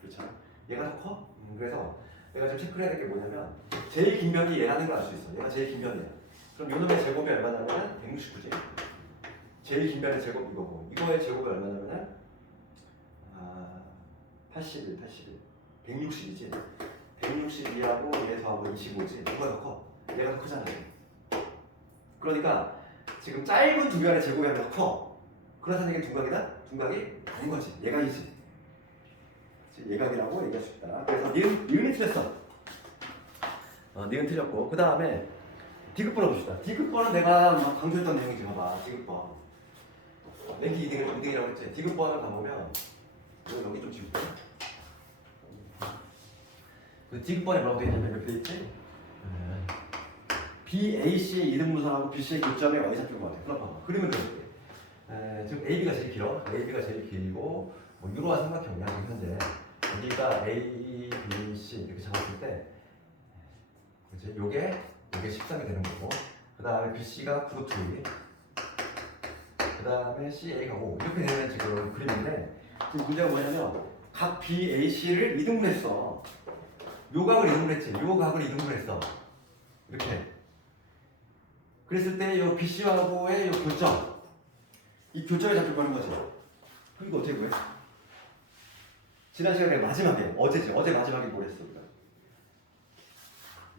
그렇잖아. 얘가 더 커. 그래서 내가 지금 체크를 해야 될 게 뭐냐면 제일 긴 변이 얘라는 걸 알 수 있어. 얘가 제일 긴 변이야. 그럼 요놈의 제곱이 얼마냐면 169지. 제일 긴 변의 제곱 이거고, 이거의 제곱이 얼마냐면은 81, 160이지. 162하고 얘 더하고 25지. 누가 더 커? 얘가 더 크잖아. 그러니까 지금 짧은 두 변의 제곱이 하면 더 커. 그렇다는 얘기 둔각이다? 둔각이 아닌 거지. 예각이지. 예각이라고 얘기할 수 있다. 그래서 니은이 틀렸어. 니은 틀렸고, 그 다음에 디귿번호 봅시다. 디귿번은 내가 막 강조했던 내용이지. 봐봐. 디귿번. 랭킹 2등이라고 했지. 디귿번을 가보면 여기 좀 지울게. 그 디귿번에 뭐라고 되어있냐면 이렇게 되어있지? BAC의 이등분선하고 BC의 교점에 Y좌표인 것 같아. 그럼 봐봐. 그림을 그려볼게. 지금 AB가 제일 길어. AB가 제일 길고, 뭐 유로와 삼각형이야. 현재 여기가 A, B, C 이렇게 잡았을 때, 그치? 요게 13이 되는 거고, 그 다음에 BC가 9루트 2, 그 다음에 CA가 5 이렇게 되는 지금 그림인데, 지금 문제가 뭐냐면 각 BAC를 이등분했어. 요 각을 이등분했지. 요 각을 이등분했어. 이렇게. 그랬을 때 이 BC하고의 이 교점, 이 교점에 잡혀 버린 거지. 그럼 이거 어떻게 구해? 지난 시간에 마지막에 어제 마지막에 뭘 했어 우리가?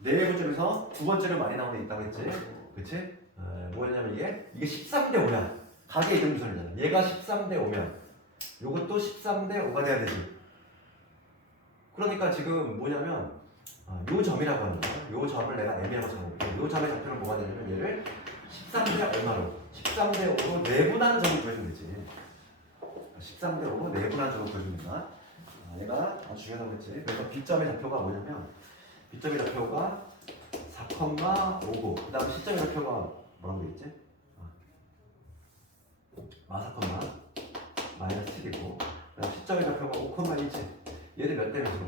네 번째에서 두 번째로 많이 나오는 데 있다고 했지, 그치? 뭐였냐면 이게 13대 5야. 각의 이등분선이잖아. 얘가 13대 5면 요것도 13대 5가 돼야 되지. 그러니까 지금 뭐냐면 요 점이라고 하는 거야. 요 점을 내가 M이라고 잡아볼게. 요 점의 좌표는 뭐가 되냐면 얘를 13대 얼마로? 13대 5로 내분하는 점을 구해주면 되지. 13대 5로 내분하는 점을 구해주는 거야. 얘가 아주 중요하다고 했지. 그래서 B점의 좌표가 뭐냐면 B점의 좌표가 4,59, 그 다음에 C점의 좌표가 뭐라고 되어있지? 4, 마이너스 7이고, 그 다음에 C점의 좌표가 5,1지. 얘를 몇 대 몇으로?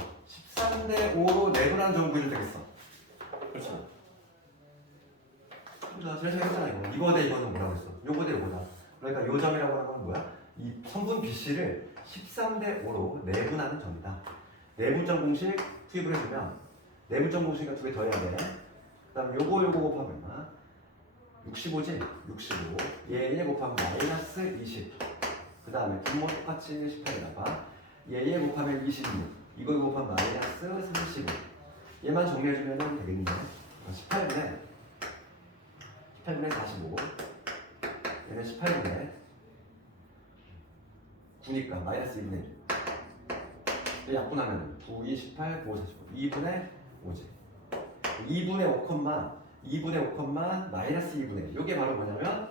13대 5로 내분하는 점을 구해주면 되겠어. 그렇죠. 자, 제가 생각했잖아. 이거 대 이거는 뭐라고 했어? 요거 대 요거다. 그러니까 요 점이라고 하는 건 뭐야? 이 성분 BC를 13대 5로 내분하는 점이다. 내분점 공식 투입을 해주면 내분점 공식이 두 개 더 해야 돼. 그 다음 요거 곱하면 얼마? 65지? 65. 얘 곱하면 마이너스 20. 그 다음에 분모 똑같이 18에다가 얘 곱하면 26. 이거 곱하면 마이너스 35. 얘만 정리해주면 되겠네. 18분의 45. 얘는 18분의 9니까 마이너스 2분의 1. 약분하면 9, 2, 18, 9, 45. 2분의 5지. 2분의 5, 마이너스 2분의 1. 이게 바로 뭐냐면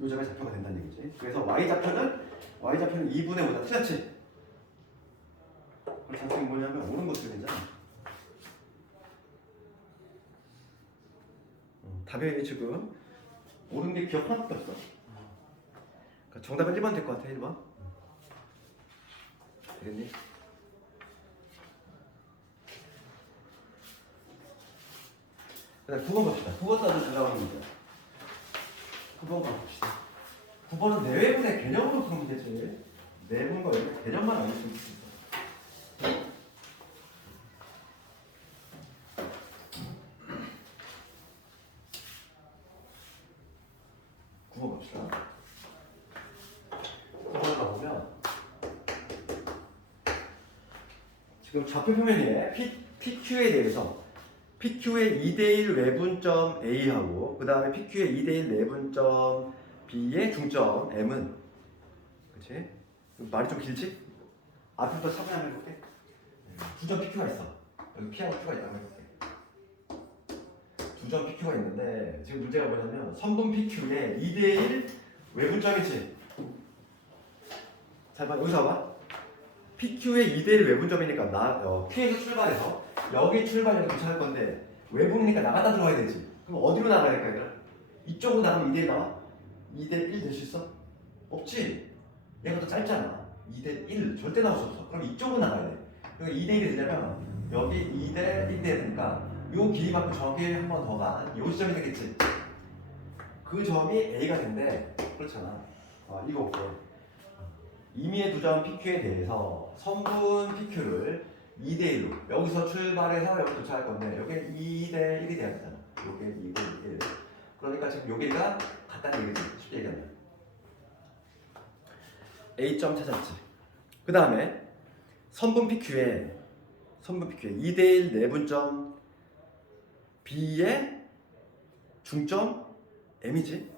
요 점의 좌표가 된다는 얘기지. 그래서 Y좌표는 2분의 5다. 틀렸지? 그럼 자식이 뭐냐면 오는 것들이 되잖아. 답이 지금 옳은 게 기억 하나밖에 없어. 그러니까 정답은 1번 될 것 같아. 1번. 되겠니? 그 다음 9번 갑시다. 9번도 아주 잘 나오는 문제. 9번 가봅시다. 9번은 내외분의 개념으로 푸는 문제지. 내분과 외분 개념만 알려주면 좋겠다. 9번 갑시다. 9번 가보면 지금 좌표 표면 위에 PQ에 대해서 PQ의 2대1 외분점 A하고 그 다음에 PQ의 2대1 내분점 B의 중점 M은 그치? 말이 좀 길지? 앞부터 차분히 한번 해볼게. 두 점 PQ가 있어. 여기 P하고 Q가 있다고 해볼게. 두 점 PQ가 있는데 지금 문제가 뭐냐면 선분 PQ의 2대1 외분점이지. 자, 여기서 봐봐. PQ의 2대1 외분점이니까 Q에서 출발해서 여기 출발역에 도착할 건데 외분이니까 나갔다 들어가야 되지. 그럼 어디로 나가야 될까 얘들아? 이쪽으로 나가면 2대1 나와? 2대1 될 수 있어? 없지? 얘가 더 짧잖아. 2대1 절대 나올 수 없어. 그럼 이쪽으로 나가야 돼. 그러니까 2대1이 되려면 여기 2대1 돼야 되니까 요 길이 맞고 저기 한 번 더 가. 요 지점이 되겠지. 그 점이 A가 된대. 그렇잖아. 이거 볼게. 임의의 두 점 PQ에 대해서 선분 PQ를 2대1로 여기서 출발해서 여기 도착할 건데 여기 2대1이 돼야 되잖아. 요게 2고 1. 그러니까 지금 요 길이가 같다는 얘기지. 쉽게 얘기하면 A점 찾았지. 그 다음에 선분 PQ에 2대1 내분점 B의 중점 M이지.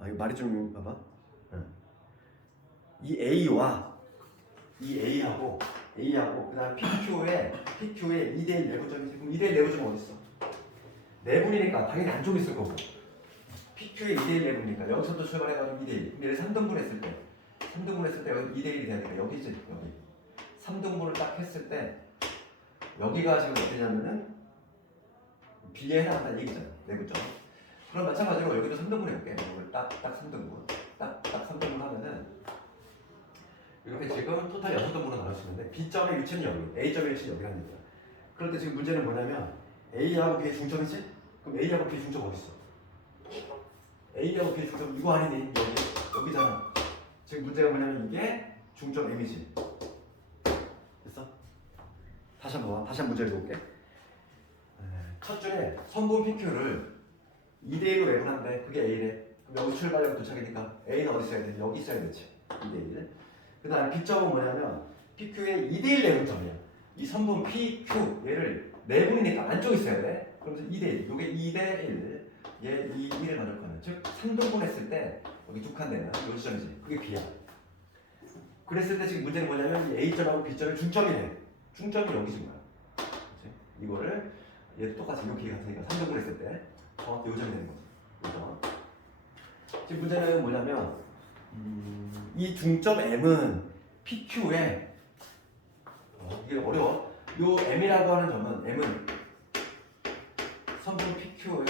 이거 말이 좀 봐봐. 이 A하고 그다음 PQ의 2대1 내분점이지. 그럼 2대1 내분점 어디 있어? 내분이니까 당연히 안쪽에 있을 거고. PQ의 2대1 내분이니까 여기서부터 출발해가지고 2대1. 근데 얘를 3등분 했을 때 여기 2대1이 돼야 되니까 여기지. 여기 3등분을 딱 했을 때 여기가 지금 어떻게 되냐면은 B에 해당한다는 얘기잖아. 내분점. 그럼 마찬가지로 여기도 3등분 해볼게. 이걸 딱 3등분. 딱 3등분 하면은 이렇게 지금 토탈 6등분으로 나눌 수 있는데 B점의 위치는 여기, A점의 위치는 여기라는 얘기야. 그럴 때 지금 문제는 뭐냐면 A하고 B의 중점이지? 그럼 A하고 B의 중점 어디 있어? A하고 B의 중점 이거 아니니? 여기잖아. 지금 문제가 뭐냐면 이게 중점 M이지. 됐어? 다시 한번 문제를 볼게. 첫 줄에 선분 PQ를 2대1로 외분한데 그게 A래. 그럼 여기 출발력 도착이니까 A는 어디 있어야 돼? 여기 있어야 되지. 2대1. 그 다음 B점은 뭐냐면 PQ의 2대1 내분점이야. 이 선분 PQ 얘를 내분이니까 안쪽에 있어야 돼. 그러면서 2대1. 요게 2대1. 얘 2를 만들 거는 즉 3등분 했을 때 여기 두 칸 되는 요 지점이지. 그게 B야. 그랬을 때 지금 문제는 뭐냐면 이 A점하고 B점의 중점이래. 중점이 여기지 뭐야. 그치? 이거를 얘도 똑같이 요 길이 같으니까 3등분 했을 때 정확히 요 점이 되는 거지. 요 점. 지금 문제는 뭐냐면 이 중점 M은 PQ에 이게 어려워. 요 M이라고 하는 점은 M은 선분 PQ에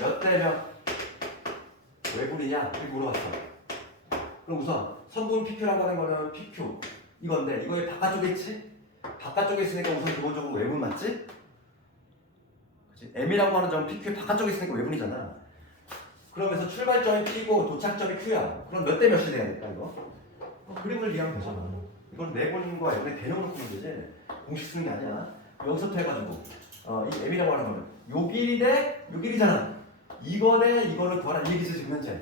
몇 대 몇 외분이냐 이렇게 물어봤어. 그럼 우선 선분 PQ라고 하는 거는 PQ 이건데 이거의 바깥쪽에 있지? 바깥쪽에 있으니까 우선 기본적으로 외분 맞지? 그치? M이라고 하는 점은 PQ의 바깥쪽에 있으니까 외분이잖아. 그러면서 출발점이 P고 도착점이 Q야. 그럼 몇 대 몇이 돼야 될까 이거? 그림을 이해하면 되잖아. 이건 내분과 M의 개념을 푸는 거지 공식 쓰는 게 아니야. 여기서부터 해가지고 이 M이라고 하는 거는 요 길이 대 요 길이잖아. 이거 대 이거를 구하라 이 얘기지 지금 현재.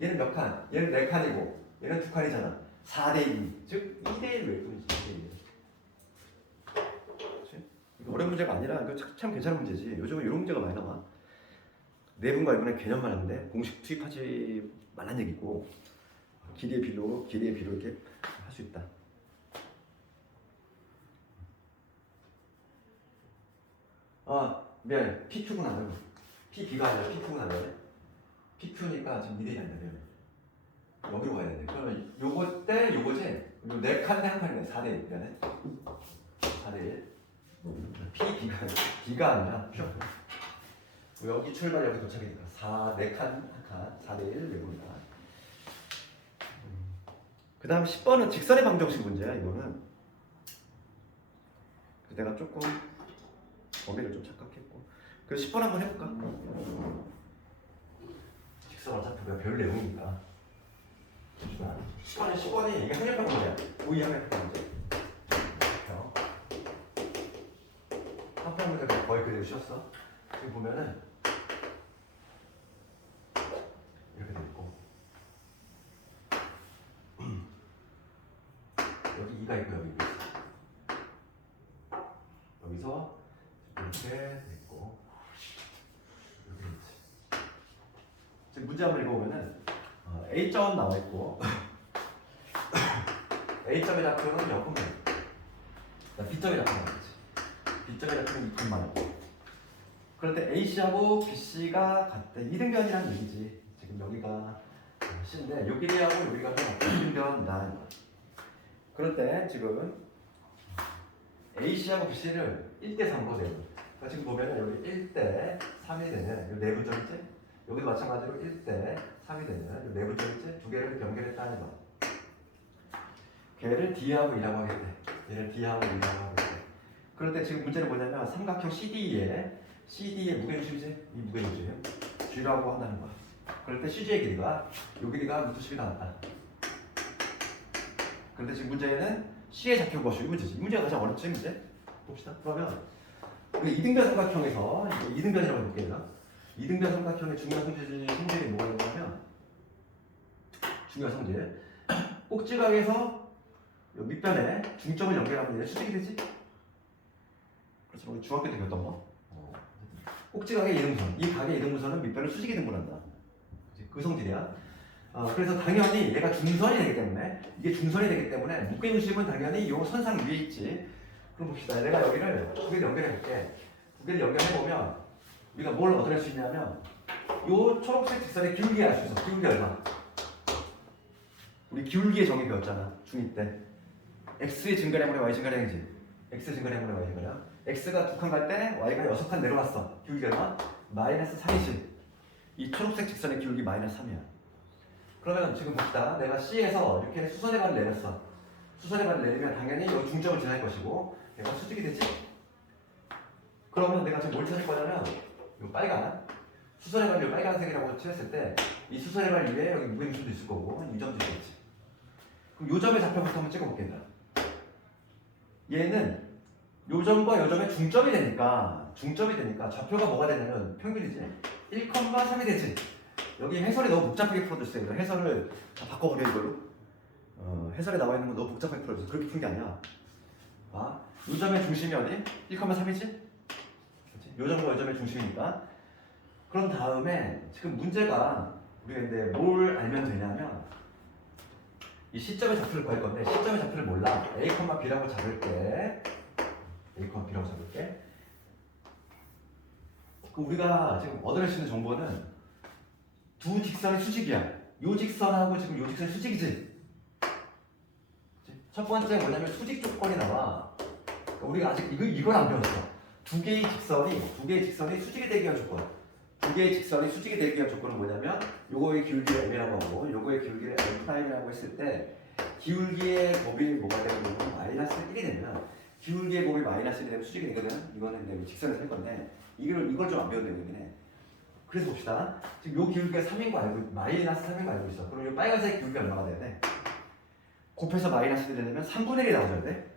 얘는 몇 칸? 얘는 4칸이고 얘는 2칸이잖아. 4대2 즉 2대1 외분이지. 2대1. 이거 어려운 문제가 아니라 이거 참 괜찮은 문제지. 요즘은 이런 문제가 많이 나와. 내분과 외분의 개념만 하는데 공식 투입하지 말란 얘기고 길이의 비로 이렇게 할 수 있다. 미안해. PQ구나. PB가 아니라 PQ구나. PQ니까 지금 2대1이 아니라 여기로 가야 돼. 그러면 요거 때 요거지? 요 4칸 대 1칸이네. 4대1. 미안해. 4대1. B가 아니라 여기 출발 여기 도착이니까 4칸 1칸 4대1 외분이다. 그 다음 10번은 직선의 방정식 문제야. 이거는 내가 조금 범위를 좀 착각했고 그래서 10번 한번 해볼까? 직선 어차피 별 내용이니까 10번이 이게 항력방 문제야. 고의 항력방 문제. 항력 문제가 거의 그대로 쉬웠어. 여기 보면은 이렇게 돼 있고 여기 2가 있고 여기 2가 있어. 여기서 이렇게 있고 이렇게 있지. 지금 문제 한번 읽어보면은 A점 나와 있고 A점의 좌표는 0,1. B점의 좌표는 뭐지? B점의 좌표는 2,000만. 그럴 때 AC하고 BC가 같대. 이등변이라는 얘기지. 지금 여기가 C인데 요 길이하고 요 길이가 이등변이다. 그럴 때 지금 AC하고 BC를 1대3 보세요. 그러니까 지금 보면은 여기 1대3이 되는 요 내분점이지? 여기도 마찬가지로 1대3이 되는 요 내분점이지? 두 개를 연결했다는 거. 걔를 D하고 E라고 하겠대. 얘를 D하고 E라고 하겠대. 그럴 때 지금 문제는 뭐냐면 삼각형 CD의 무게중심이지? 이 무게중심 G라고 한다는 거야. 그럴 때 CG의 길이가 요 길이가 루트 10이 나왔다. 그런데 지금 문제는 C의 좌표 것이 이 문제지. 이 문제가 가장 어렵지 문제? 봅시다. 그러면 우리 이등변 삼각형에서 이등변이라고 해볼게요. 이등변 삼각형의 중요한 성질이 뭐가 있냐면 중요한 성질 꼭지각에서 밑변에 중점을 연결하면 얘는 수직이 되지? 그렇죠. 우리 중학교 때 배웠던 거. 꼭지각의 이등분. 이 각의 이등분선은 밑변을 수직이 등분한다. 그 성질이야. 그래서 당연히 얘가 중선이 되기 때문에 이게 중선이 되기 때문에 무게중심은 당연히 이 선상 위에 있지. 그럼 봅시다. 내가 여기를 두 개를 연결해 볼게. 두 개를 연결해 보면 우리가 뭘 얻어낼 수 있냐면 이 초록색 직선의 기울기 알 수 있어. 기울기 얼마? 우리 기울기의 정의 배웠잖아. 중2 때. x의 증가량분의 y 증가량이지. x 증가량분의 y 증가량. x가 2칸 갈 때 y가 6칸 내려갔어. 기울기 얼마? 마이너스 3이지. 이 초록색 직선의 기울기 마이너스 3이야. 그러면 지금 봅시다. 내가 C에서 이렇게 수선의 반을 내렸어. 수선의 반을 내리면 당연히 이 중점을 지날 것이고 얘가 수직이 되지? 그러면 내가 지금 뭘 찾을 거냐면 이 빨간 수선의 반을 빨간색이라고 칠했을 때 이 수선의 반 위에 여기 무게중심도 있을 거고 이 점도 있겠지. 그럼 요 점의 좌표부터 한번 찍어볼게. 얘는 요 점과 요 점의 중점이 되니까 좌표가 뭐가 되냐면 평균이지. 1,3이 되지. 여기 해설이 너무 복잡하게 풀어줬어요. 해설을 다 바꿔버려 이걸로. 해설에 나와 있는 건 너무 복잡하게 풀어줬어. 그렇게 푼 게 아니야. 요 점의 중심이 어디? 1,3이지? 그렇지? 요 점과 요 점의 중심이니까. 그런 다음에 지금 문제가 우리가 근데 뭘 알면 되냐면 이 시점의 좌표를 구할 건데 시점의 좌표를 몰라. A, B라고 잡을게. A, B라고 잡을게. 그럼 우리가 지금 얻어낼 수 있는 정보는 두 직선의 수직이야. 요 직선하고 지금 요 직선이 수직이지. 첫 번째 뭐냐면 수직 조건이 나와. 우리가 아직 이걸 안 배웠어. 두 개의 직선이 수직이 되기 위한 조건. 두 개의 직선이 수직이 되기 위한 조건은 뭐냐면 요거의 기울기를 m이라고 하고 요거의 기울기를 m'이라고 했을 때 기울기의 곱이 뭐가 되면 마이너스 1이 되면 기울기의 곱이 마이너스 1이 되면 수직이 되거든. 이거는 내가 직선에서 할 건데 이걸 좀 안 배웠네 여기는. 그래서 봅시다. 지금 요 기울기가 3인 거 알고 마이너스 3인 거 알고 있어. 그럼 요 빨간색 기울기가 얼마가 돼야 돼? 곱해서 마이너스 1이 되면 3분의 1이 나와줘야 돼.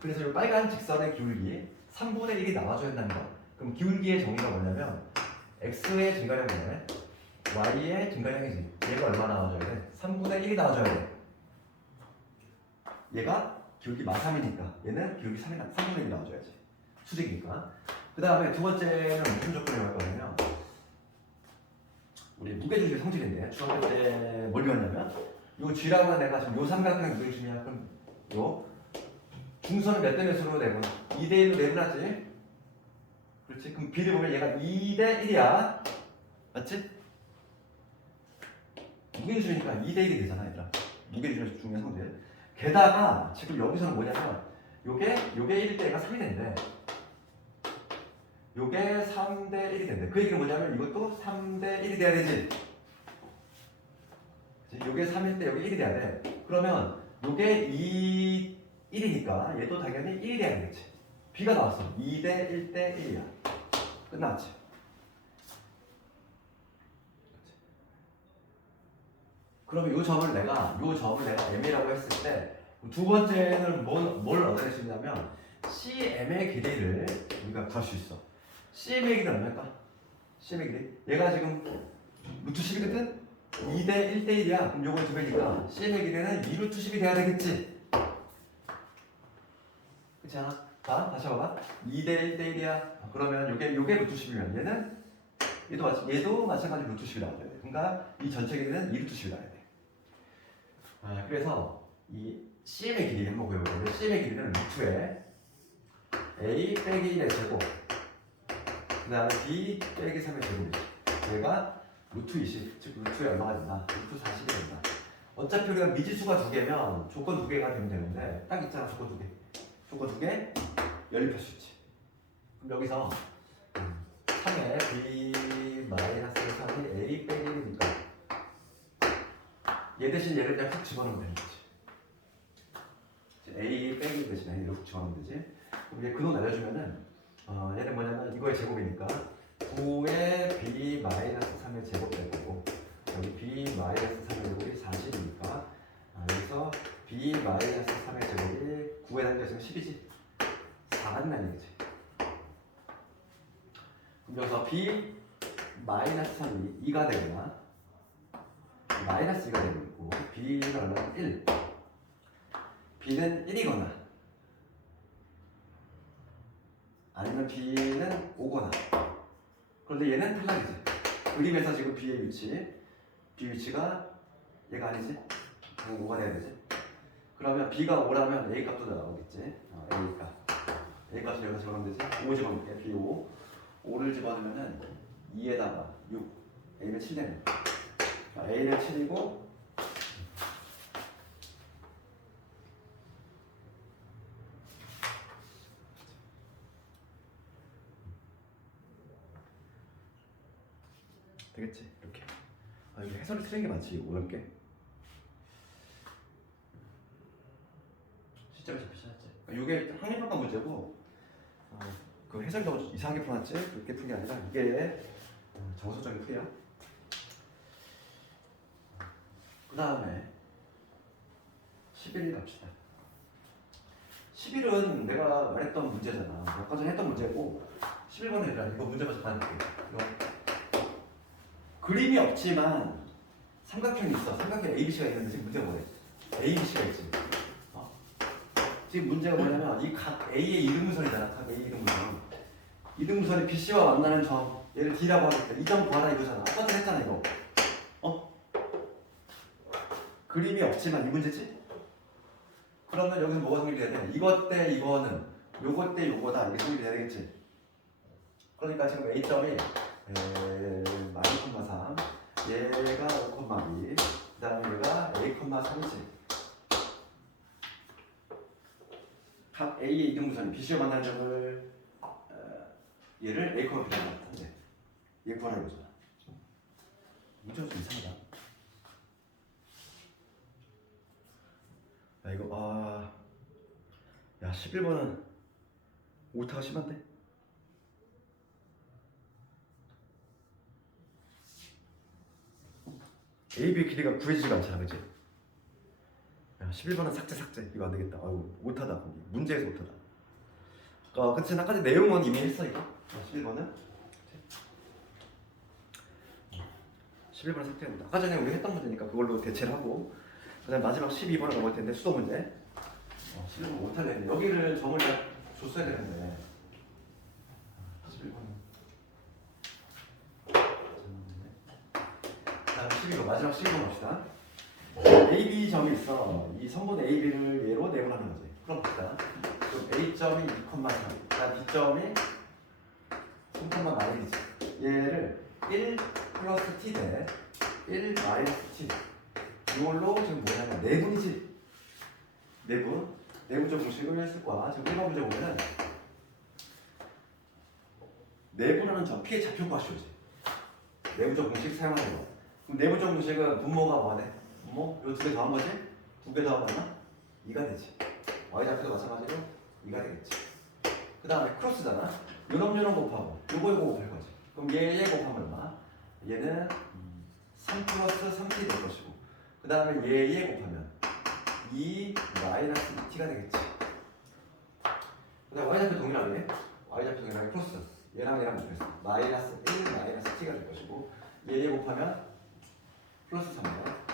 그래서 요 빨간 직선의 기울기 3분의 1이 나와줘야 된다는 거야. 그럼 기울기의 정의가 뭐냐면 x의 증가량분의 y의 증가량이지. 얘가 얼마 나와줘야 돼? 3분의 1이 나와줘야 돼. 얘가 기울기 마3이니까 얘는 기울기 3분의 1이 나와줘야지. 수직이니까. 그 다음에 두 번째는 무슨 조건을 할 거냐면 우리 무게중심의 성질인데 중학교 때 뭘 배웠냐면 요 G라고 하는 애가 지금 요 삼각형 무게중심이야. 그럼 요 중선을 몇 대 몇으로 내분? 2대 1로 내분하지? 그렇지? 그럼 B를 보면 얘가 2대 1이야. 맞지? 무게중심이니까 2대 1이 되잖아 얘들아. 무게중심의 중요한 성질. 게다가 지금 여기서는 뭐냐면 요게 1일 때 얘가 3이 된대. 요게 3대 1이 된대. 그 얘기는 뭐냐면 이것도 3대 1이 돼야 되지. 요게 3일 때 여기 1이 돼야 돼. 그러면 요게 1이니까 얘도 당연히 1이 돼야 되겠지. B가 나왔어. 2대 1대 1이야. 끝났지. 그러면 요 점을 내가 M이라고 했을 때 두 번째는 뭘 얻어낼 수 있냐면 CM의 길이를 우리가 구할 수 있어. CM의 길이는 얼마일까? CM의 길이. 얘가 지금 루트 10이거든? 2대 1대 1이야. 그럼 요거 두 배니까 CM의 길이는 2루트 10이 돼야 되겠지. 그렇지 않아? 다시 봐봐. 2대 1대 1이야. 그러면 요게 루트 10이면 얘도 마찬가지로 루트 10이 나와야 돼. 그러니까 이 전체 길이는 2 루트 10이 나와야 돼. 그래서 이 CM의 길이 한번 구해보자. CM의 길이는 루트에 A 빼기 1의 제곱, 그 다음에 B 빼기 3의 제곱이지. 얘가 루트 20, 즉 루트에 얼마가 된다? 루트 40이 된다. 어차피 우리가 미지수가 두 개면 조건 두 개가 되면 되는데 딱 있잖아. 조건 두 개. 조건 두 개 연립할 수 있지. 그럼 여기서 3에 B 마이너스 3이 A 빼기 1이니까 얘 대신 얘를 그냥 훅 집어넣으면 되는 거지. A 빼기 1 대신에 얘를 훅 집어넣으면 되지. 그럼 얘 근호 날려주면은 얘는 뭐냐면 이거의 제곱이니까 9에 B 마이너스 3의 제곱 될 거고 여기 B 마이너스 3의 제곱이 40이니까 여기서 B 마이너스 3의 제곱이 9에 담겨있으면 10이지. 4가 된다는 얘기지. 그럼 여기서 B 마이너스 3이 2가 되거나 마이너스 2가 되고 있고 B는 얼마나 1 B는 1이거나 아니면 B는 5거나 그런데 얘는 탈락이지. 그림에서 지금 B의 위치 B 위치가 얘가 아니지? 5가 돼야 되지. 그러면 B가 5라면 A 값도 나오겠지. A 값 A 값을 여기서 적으면 되지. 5 집어넣을게. B 5를 집어넣으면은 2에다가 6 A는 7 되네. A는 7이고 되겠지. 이렇게 이게 해설이 틀린 게 많지. 어렵게 실제로 잡히지 않았지. 이게 확률평가 문제고 그 해설이 너무 이상하게 풀어놨지. 그렇게 푼 게 아니라 이게 정서적인 풀이야. 그 다음에 11일 갑시다. 11은 내가 말했던 문제잖아. 아까 전에 했던 문제고 11번은 얘들아 이거 문제 봐서 봐줄게. 그림이 없지만 삼각형이 있어. 삼각형 ABC가 있는데 지금 문제가 뭐래? ABC가 있지. 지금 문제가 뭐냐면 이 각 A의 이등분선이잖아. 각 A 이등분선. 이등분선이 BC와 만나는 점 얘를 D라고 하겠다. 이 점 구하라 이거잖아. 아까도 했잖아 이거. 그림이 없지만 이 문제지? 그러면 여기서 뭐가 성립이 되냐? 이것 때 이거는 요것 때 요거다. 이게 성립이 되겠지? 그러니까 지금 A점이 마이너스 3 얘가 5,2 그 다음에 얘가 A,3이지. 각 A의 이등분선이 BC와 만나는 점을 얘를 A,B라고 나타내. 얘 구하라 이거잖아. 문제가 좀 이상하다. 야 이거 야 11번은 오타가 심한데? AB의 길이가 구해지지가 않잖아, 그치? 야 11번은 삭제 이거 안 되겠다. 아유 오타다 거기 문제에서 오타다. 그치 아까 내용은 이미 했어 이거. 11번은 11번은 삭제합니다. 아까 전에 우리 했던 문제니까 그걸로 대체를 하고 그 다음에 마지막 12번을 넘어갈 텐데 수도 문제 11번 오타를 했네. 여기를 점을 다 줬어야 되는데 11번은 다음 12번 마지막 12번 갑시다. AB 점이 있어. 이 선분 AB를 얘로 내분하는 거지. 그럼 봅시다. 그럼 A점이 2,3 그다음 B점이 3,1이지. 얘를 1 플러스 T 대 1 마이너스 T 이걸로 지금 뭐냐면 내분이지. 내분적 공식을 쓸 거야. 지금 1번 문제 보면은 내분하는 점 P의 좌표가 쉬우지. 내분적 공식 사용하는 거. 그럼 내분적 공식은 분모가 뭐하네? 분모? 요 두 개 더한 거지? 두 개 더하면 2가 되지. Y좌표도 마찬가지로 2가 되겠지. 그 다음에 크로스잖아. 요놈 곱하고 요거 곱할 거지. 그럼 얘 곱하면 얼마? 얘는 3 플러스 3t 될 것이고 그 다음에 얘 곱하면 2 마이너스 2t가 되겠지. 그 다음에 Y좌표 동일하게 Y좌표 동일하게 크로스 얘랑 곱해서 마이너스 1 마이너스 t가 될 것이고 얘 곱하면 플러스 3면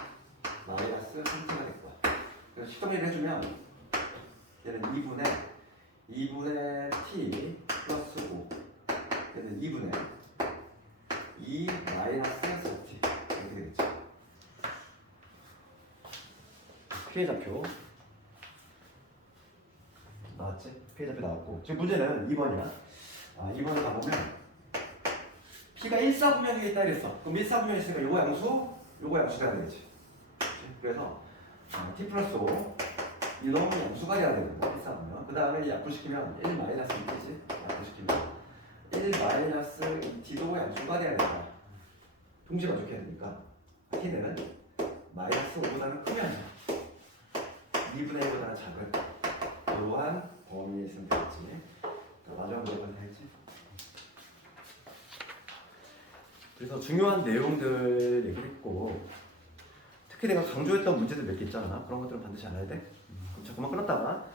마이너스 3t가 될 거야. 그래서 식정리를 해주면 얘는 2분의 2분의 t 플러스 5 얘는 2분의 2 마이너스 4t 이렇게 되겠죠. 피해자표 나왔지? 피해자표 나왔고 지금 문제는 2번이야. 2번에 가보면 P가 1사분면에 있다 그랬어. 그럼 1사분면에 있으니까 요거 양수, 요거 양수가 돼야 되지. 그래서 T 플러스 5 이놈 양수가 돼야 되는 거야. 1사분면. 그 다음에 약분시키면 1 마이너스 2t지. 약분시키면 1 마이너스 2t도 양수가 돼야 된다. 동시에 만족해야 되니까 T는 마이너스 5보다는 크면 2분의 1보다는 작은 이러한 범위에 있으면 되겠지. 마지막 문제까지 했지. 그래서 중요한 내용들 얘기를 했고 특히 내가 강조했던 문제들 몇 개 있잖아. 그런 것들은 반드시 알아야 돼. 그럼 자 그만 끊었다가